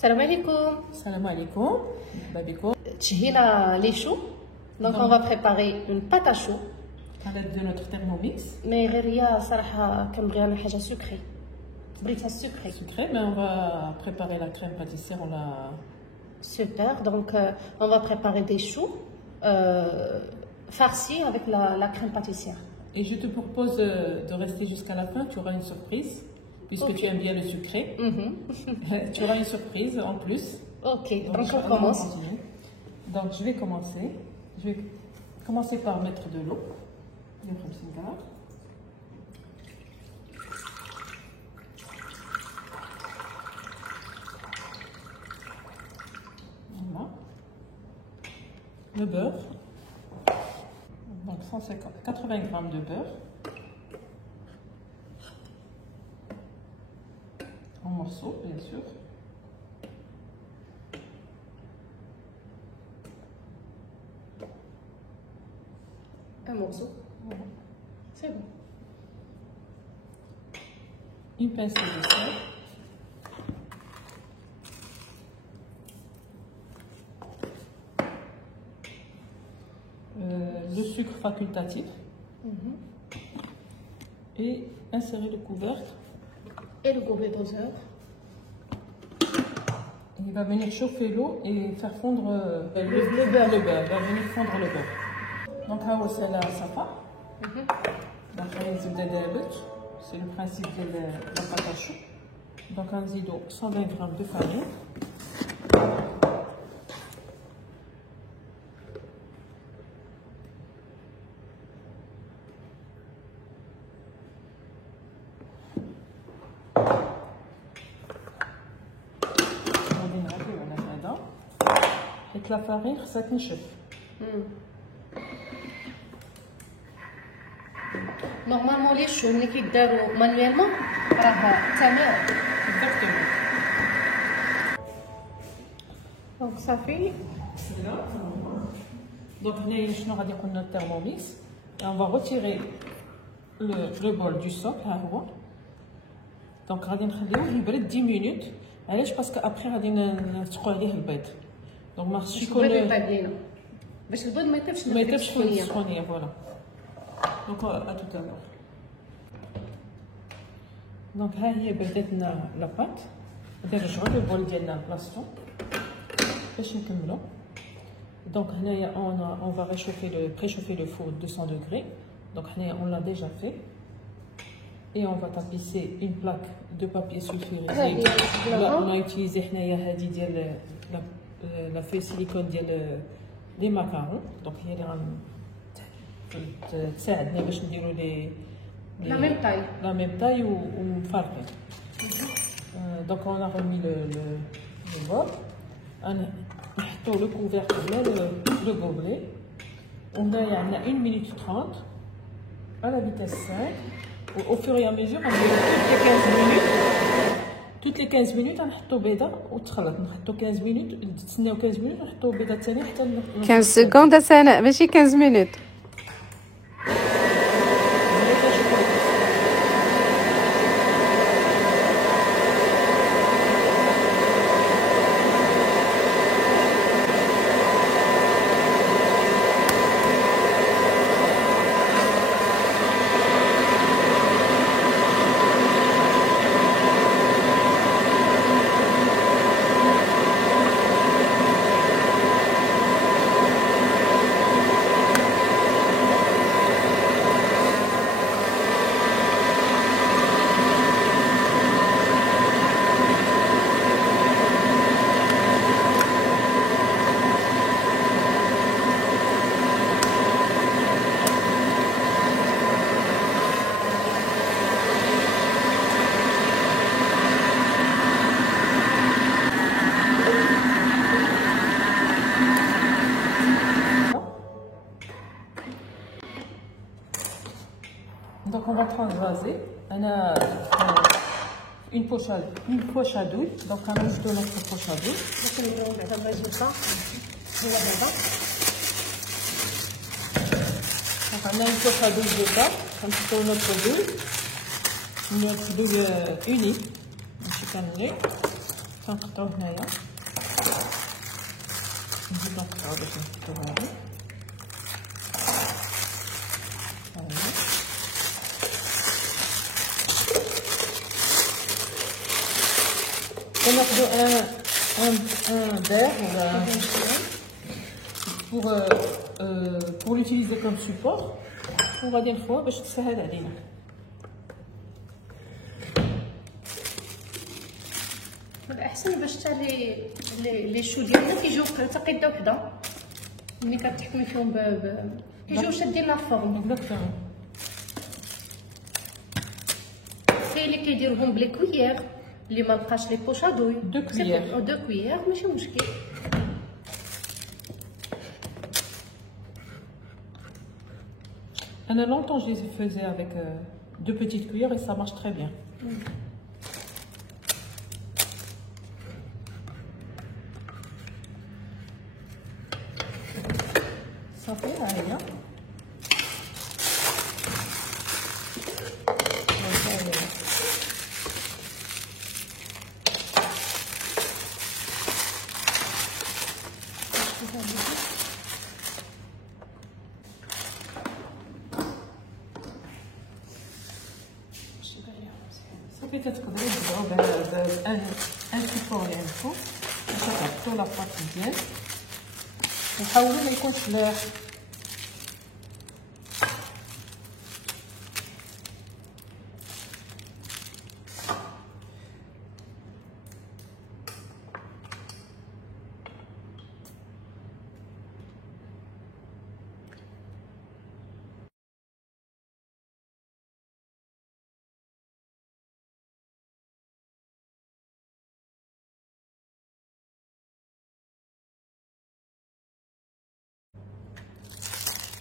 Salam alaikum. Salam alaikum. Tchihina les choux. Donc on va préparer une pâte à choux. À l'aide de notre Thermomix. Mais Ria, صراحة كنبغي أنا حاجة sucrée. بغيتها sucrée. Sucré, mais on va préparer la crème pâtissière. On l'a. Super. Donc on va préparer des choux farcis avec la crème pâtissière. Et je te propose de rester jusqu'à la fin. Tu auras une surprise, puisque tu aimes bien le sucré. Tu auras une surprise en plus. Ok. Donc on commence. Donc je vais commencer. Je vais commencer par mettre de l'eau. Voilà. Le beurre. Donc 80 g de beurre. En morceaux, bien sûr. Un morceau. Voilà. C'est bon. Une pincée de sel. Le sucre facultatif. Et insérer le couvercle. Et le gobelet doseur. Il va venir chauffer l'eau et faire fondre le beurre. Il va venir fondre le beurre. Donc là, c'est la safa. C'est le principe de la pâte à choux. Donc on dit 120 g de farine. Et la farine, ça تنشف. Normalement les choux اللي كيداروا manuellement راه تمام. Exactement. Donc ça fait. Donc هنا شنو غادي يقول لنا الترموميكس. Et on va retirer le bol du socle ها هو. Donc غادي نخليوه يبرد 10 minutes. علاش؟ باسكو ابري غادي نسقو عليه البيض. دونك ما خصش يكون باش البيض ما يطيبش في السخونيه. فوالا. دونك ا توت الور. دونك ها هي بردات لنا لاباط. غادي نرجعو للبول ديالنا لبلاصتو باش نكملو. دونك هنايا on va préchauffer le four 200 degrés. Donc on l'a déjà fait. Et on va tapisser une plaque de papier sulfurisé. Là, on a utilisé la feuille silicone des macarons. Donc il y a la même taille ou farine. Donc on a remis le bol. On a le couvercle, le gobelet. On a 1 minute 30 à la vitesse 5. Au fur et à mesure, on met toutes les 15 minutes, on met بيضة وتخلط. نحطو 15 minutes, تسناو 15 minutes, نحطو بيضة ثانية حتى 15 secondes سنة ماشي 15 minutes. Donc on va transvaser. On a une poche à douille. Donc on ajoute notre poche à douille. Donc on a une poche à douille de bas. On met notre douille unie. كنقطعو هنايا، نزيدو نقطعو باش نحطو هادي. كناخدو ان verre ولا pour l'utiliser comme support وغادي نخوها باش تسهل علينا. الاحسن باش حتى لي شو ديالنا كيجيو تقيده وحده ملي كتحكمي فيهم كيجيو شادين لا فورم. اكزاكتومون. كاين اللي كيديرهم بلي كويير اللي ما لقاش لي بوشادوي 2 cuillères. او 2 كويير ماشي مشكل. Ana longtemps je les faisais avec 2 petites cuillères et ça marche très bien. صافي ها هي. صافي تتقدروا تبداو بان سيبور اللي عندكم باش تحطوا لاباط مزيان وحاولوا ما يكونش لاح.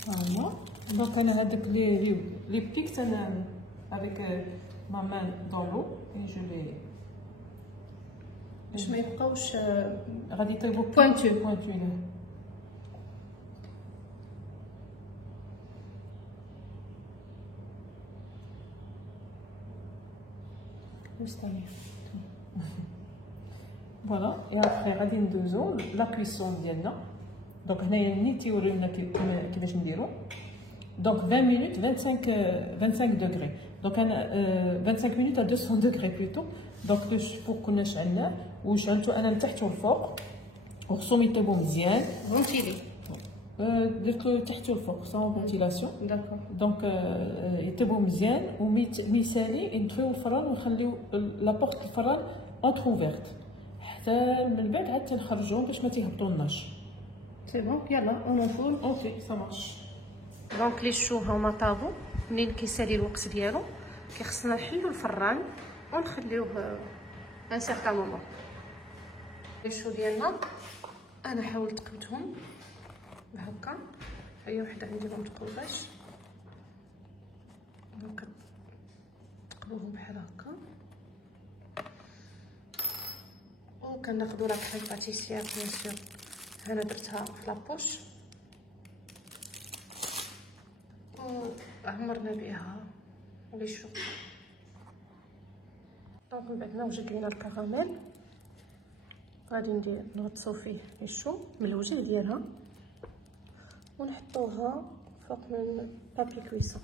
Voilà. Donc on a les pics avec ma main dans l'eau et je les باش ما يبقاوش غادي يطيبوا بوينتو. Voilà, et après غادي ندوزو لا كويسون ديالنا. دونك هنايا نيتي ورينا كيفاش نديرو. دونك 20 minutes 25 degrés. دونك انا 25 minutes à 200 degrés plutôt. دونك الفوق كنا شعلناه وشعلتو انا لتحت والفوق وخصهم يطيبوا مزيان. فونتيلي درت له تحت والفوق سون فونتيلاسيون. داكور. دونك يطيبوا مزيان وميسالي نطفيو الفران ونخليو لابورت الفران اونتروفيرت حتى من بعد عاد تنخرجوهم باش ما تيهبطولناش. سي بون يلا اون نفول. اوكي سا مارش. دونك لي شو هما طابو. منين كيسالي الوقت ديالو كيخصنا نحلو الفران ونخليوه ان سيغتان مومون. لي شو ديالنا انا حاولت قبتهم بهكا. هي وحده عندي ما متقلباش دونك تقلوهم بحال هكا وكناخدو لا كريم باتيسيير بيان سور. انا درتها في لابوش وعمرنا بها لي شو. دونك من بعد ما وجد لينا الكراميل غادي نغطسو فيه لي شو من الوجه ديالها ونحطوها فوق من بابي كويسون.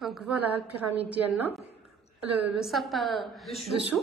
Donc voilà le pyramide ديالنا, le sapin de chou.